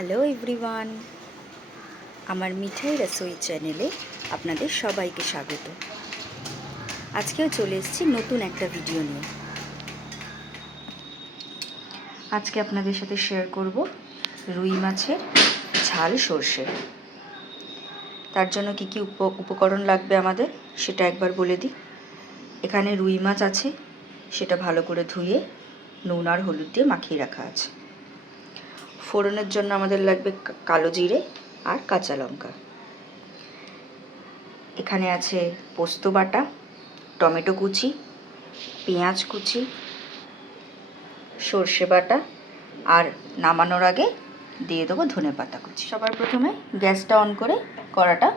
Hello everyone, আমার মিঠাই রসোই চ্যানেলে আপনাদের সবাইকে স্বাগত। আজকেও চলে এসেছি নতুন একটা ভিডিও নিয়ে। আজকে আপনাদের সাথে শেয়ার করব রুই মাছের ঝাল সর্ষে। তার জন্য কি কি উপকরণ লাগবে আমাদের সেটা একবার বলে দিই। এখানে রুই মাছ আছে, সেটা ভালো করে ধুয়ে নুন আর হলুদ দিয়ে মাখিয়ে রাখা আছে। ফোড়নের জন্য আমাদের লাগবে কালো জিরে আর কাঁচা লঙ্কা। এখানে আছে পোস্ত বাটা, টমেটো কুচি, পেঁয়াজ কুচি, সর্ষে বাটা, আর নামানোর আগে দিয়ে দেবো ধনেপাতা কুচি। সবার প্রথমে গ্যাসটা অন করে কড়াটা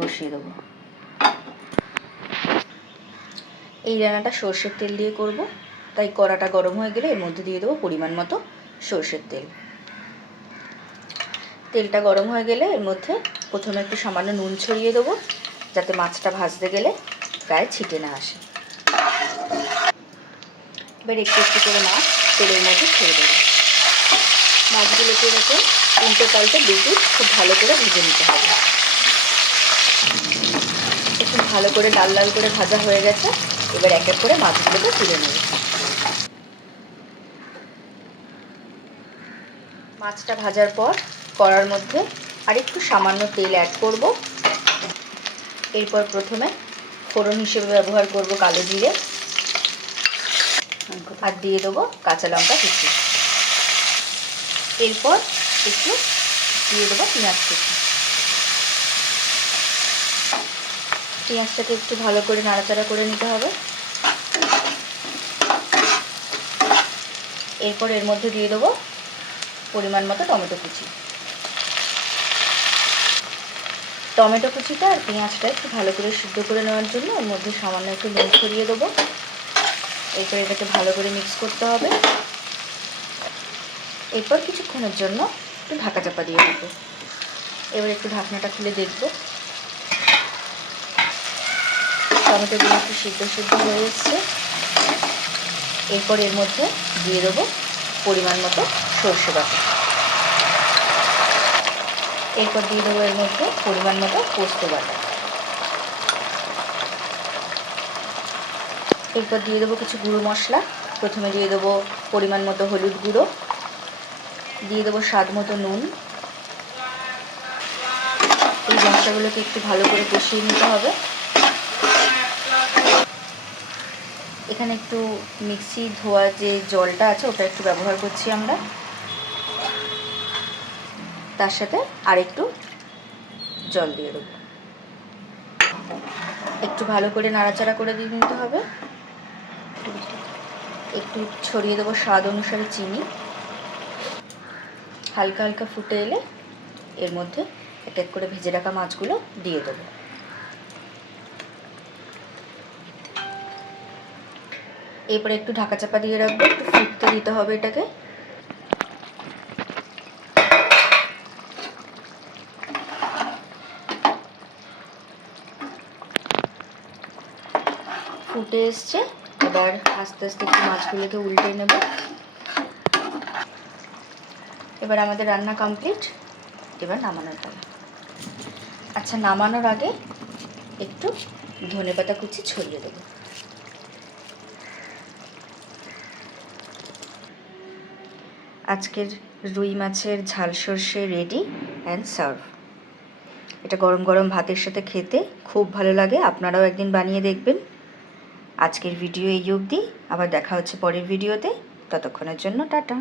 বসিয়ে দেবো। এই রান্নাটা সর্ষের তেল দিয়ে করব, তাই কড়াটা গরম হয়ে গেলে এর মধ্যে দিয়ে দেবো পরিমাণ মতো সর্ষের তেল। তেলটা গরম হয়ে গেলে এর মধ্যে প্রথমে একটু সামান্য নুন ছড়িয়ে দেবো, যাতে মাছটা ভাজতে গেলে গায়ে ছিটে না আসে। এবার একটু একটু করে মাছ তেলের মধ্যে ছেড়ে দেবো। মাছগুলোকে এরকম উল্টো পাল্টে দুটো খুব ভালো করে ভেজে নিতে হবে। একটু ভালো করে লাল লাল করে ভাজা হয়ে গেছে, এবার এক এক করে মাছগুলোকে তুলে নেব। মাছটা ভাজার পর কড়ার মধ্যে আরেকটু সামান্য তেল অ্যাড করব। এরপর প্রথমে ফোড়ন হিসেবে ব্যবহার করব কালো জিরে, আর দিয়ে দেবো কাঁচা লঙ্কা কুচি। এরপর একটু দিয়ে দেবো পেঁয়াজ কুচি। পেঁয়াজটাকে একটু ভালো করে নাড়াচাড়া করে নিতে হবে। এরপর এর মধ্যে দিয়ে দেবো পরিমাণ মতো টমেটো কুচি। টমেটো কুচিটা আর পেঁয়াজটা একটু ভালো করে সিদ্ধ করে নেওয়ার জন্য এর মধ্যে সামান্য একটু নুন ছড়িয়ে দেবো। এরপর এটাকে ভালো করে মিক্স করতে হবে। এরপর কিছুক্ষণের জন্য একটু ঢাকা চাপা দিয়ে দেবো। এবার একটু ঢাকনাটা খুলে দেখব টমেটোগুলো একটু সিদ্ধ হয়ে এসছে। এরপর এর মধ্যে দিয়ে দেবো পরিমাণ মতো সর্ষে বাটা। এরপর দিয়ে দেবো এর মধ্যে পরিমাণ মতো পোস্ত বাটা। এরপর দিয়ে দেবো কিছু গুঁড়ো মশলা। প্রথমে দিয়ে দেবো পরিমাণ মতো হলুদ গুঁড়ো, দিয়ে দেবো স্বাদ মতো নুন। এই মশলাগুলোকে একটু ভালো করে কষিয়ে নিতে হবে। এখানে একটু মিক্সি ধোয়া যে জলটা আছে ওটা একটু ব্যবহার করছি আমরা। তার সাথে আরেকটু জল দিয়ে দেবো। একটু ভালো করে নাড়াচাড়া করে দিয়ে নিতে হবে। একটু ছড়িয়ে দেবো স্বাদ অনুসারে চিনি। হালকা হালকা ফুটে এলে এর মধ্যে এক এক করে ভেজে রাখা মাছগুলো দিয়ে দেবো। এরপরে একটু ঢাকা চাপা দিয়ে রাখবো, একটু ফুটতে দিতে হবে এটাকে। ফুটে এসছে, এবার আস্তে আস্তে একটু মাছগুলোকে উল্টে নেব। এবার আমাদের রান্না কমপ্লিট, এবার নামানোর পালা। আচ্ছা, নামানোর আগে একটু ধনেপাতা কুচি ছড়িয়ে দেবো। আজকের রুই মাছের ঝাল সর্ষে রেডি অ্যান্ড সার্ভ। এটা গরম গরম ভাতের সাথে খেতে খুব ভালো লাগে, আপনারাও একদিন বানিয়ে দেখবেন। আজকের ভিডিও এই অবধি, আবার দেখা হচ্ছে পরের ভিডিওতে। ততক্ষণের জন্য টাটা।